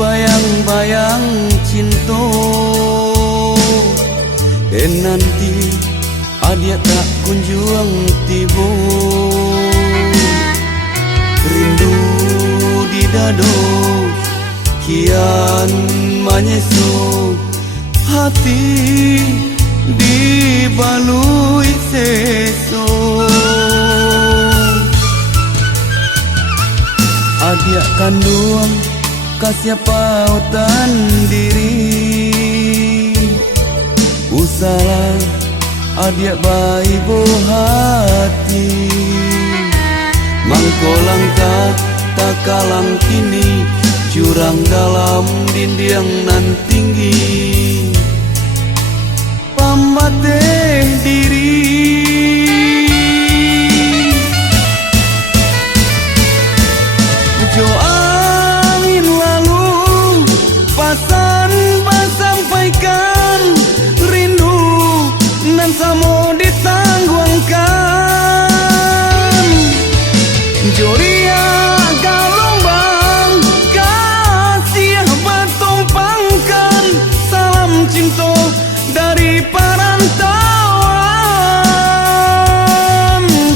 bayang-bayang cinta. Dan nanti adia tak kunjung tiba. Rindu di dado kian menyesu, hati dibalui seso. Adia kandung kasih pautan diri, usaha adia bayi hati. Mangko langkah tak kalang kini, jurang dalam dinding nan tinggi. Pambateh diri, jo angin lalu pasan sampaikan rindu nan samo ditangguhkan. Joria gelombang kasih bertumpangkan, salam cinta dari perantauan.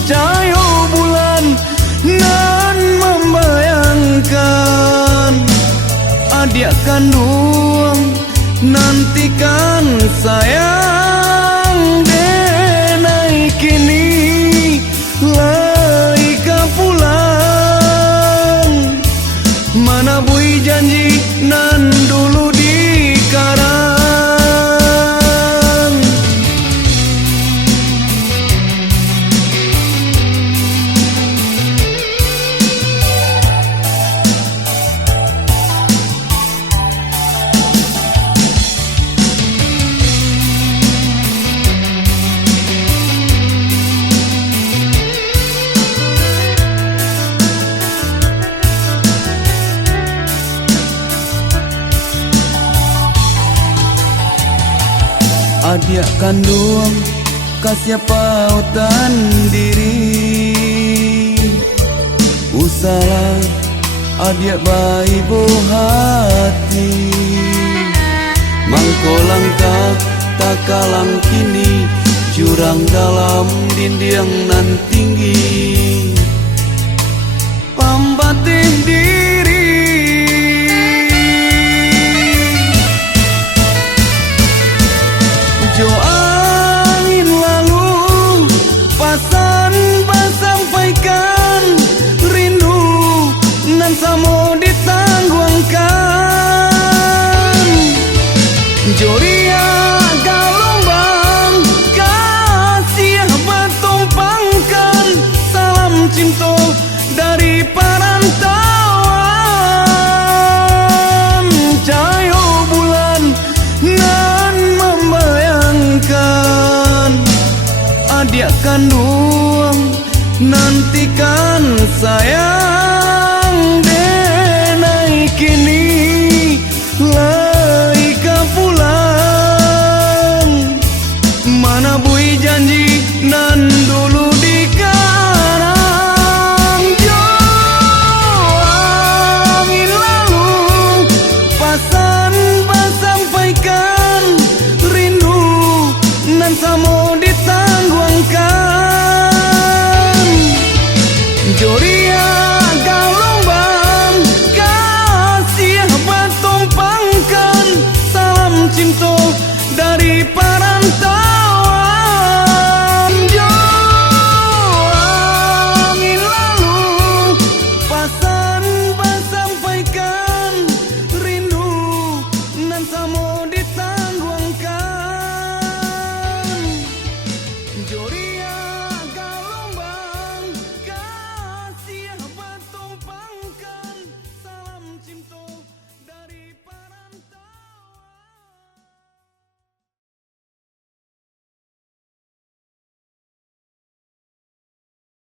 Cahaya bulan nan membayangkan, adik kandung nantikan sayang. Denai kini laika pulang, mana bui janji nan dulu dikarang. Adia kandung kasih pautan diri, usaha adia bayi hati. Mangko langkah tak kalang kini, jurang dalam dinding nan tinggi. Pambatih diri, jo angin lalu pasan sampaikan rindu nan samo ditangguhkan. Joria gelombang kasih bertumpangkan, salam cinta dari perantauan. Cahaya bulan nan membayangkan, adik kandung nantikan sayang. Denai kini laika pulang, mana bui janji nan dulu dikarang. Jo angin lalu pasan sampaikan rindu nan samo ditangguhkan. Joria